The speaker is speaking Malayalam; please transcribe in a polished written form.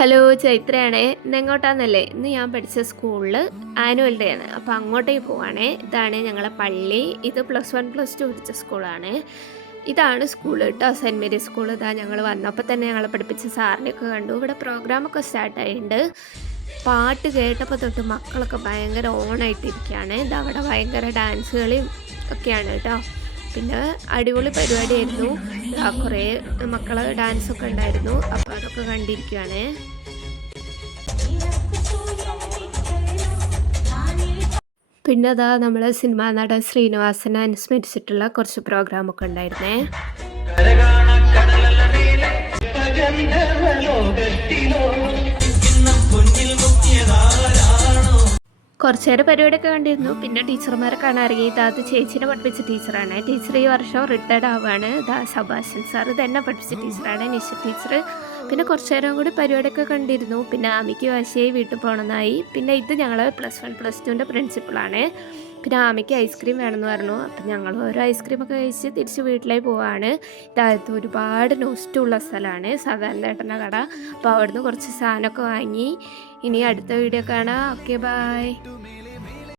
ഹലോ ചൈത്രയാണേ. ഇന്ന് എങ്ങോട്ടാന്നല്ലേ, ഇന്ന് ഞാൻ പഠിച്ച സ്കൂളിൽ ആനുവൽ ഡേ ആണ്. അപ്പോൾ അങ്ങോട്ടേക്ക് പോവാണേ. ഇതാണ് ഞങ്ങളെ പള്ളി. ഇത് +1 +2 പഠിച്ച സ്കൂളാണ്. ഇതാണ് സ്കൂൾ കേട്ടോ, സെൻറ്റ് മേരീസ് സ്കൂൾ. ഇതാ ഞങ്ങൾ വന്നപ്പോൾ തന്നെ ഞങ്ങളെ പഠിപ്പിച്ച സാറിനെയൊക്കെ കണ്ടു. ഇവിടെ പ്രോഗ്രാമൊക്കെ സ്റ്റാർട്ടായിട്ടുണ്ട്. പാട്ട് കേട്ടപ്പോൾ തൊട്ട് മക്കളൊക്കെ ഭയങ്കര ഓണായിട്ടിരിക്കുകയാണ്. ഇതവിടെ ഭയങ്കര ഡാൻസ് കളിയും ഒക്കെയാണ് കേട്ടോ. പിന്നെ അടിപൊളി പരിപാടിയായിരുന്നു. കുറേ മക്കൾ ഡാൻസൊക്കെ ഉണ്ടായിരുന്നു. അപ്പോൾ അതൊക്കെ കണ്ടിരിക്കുകയാണ്. പിന്നെ അതാ നമ്മൾ സിനിമാ നടൻ ശ്രീനിവാസനെ അനുസ്മരിച്ചിട്ടുള്ള കുറച്ച് പ്രോഗ്രാമൊക്കെ ഉണ്ടായിരുന്നേ. കുറച്ച് നേരം പരിപാടിയൊക്കെ കണ്ടിരുന്നു. പിന്നെ ടീച്ചർമാരെ കാണാൻ ഇറങ്ങിയിട്ട് അത് ചേച്ചീനെ പഠിപ്പിച്ച ടീച്ചറാണ്. ടീച്ചർ ഈ വർഷം റിട്ടയർഡ് ആവുകയാണ്. സബാഷൻ സാർ ഇതെന്നെ പഠിപ്പിച്ച ടീച്ചറാണ്, നിഷ ടീച്ചർ. പിന്നെ കുറച്ച് നേരം കൂടി പരിപാടിയൊക്കെ കണ്ടിരുന്നു. പിന്നെ ആമിക്ക് വാശിയായി വീട്ടിൽ പോകണമെന്നായി. പിന്നെ ഇത് ഞങ്ങൾ +1 +2 പ്രിൻസിപ്പളാണ്. പിന്നെ ആമിക്ക് ഐസ്ക്രീം വേണമെന്ന് പറഞ്ഞു. അപ്പം ഞങ്ങൾ ഓരോ ഐസ്ക്രീമൊക്കെ കഴിച്ച് തിരിച്ച് വീട്ടിലേക്ക് പോവാണ്. ഇതായത് ഒരുപാട് നോസ്റ്റുള്ള സ്ഥലമാണ്, സാധാരണ ഏട്ടൻ്റെ കട. അപ്പോൾ അവിടുന്ന് കുറച്ച് സാധനമൊക്കെ വാങ്ങി. ഇനി അടുത്ത വീഡിയോ കാണാം. Okay, by.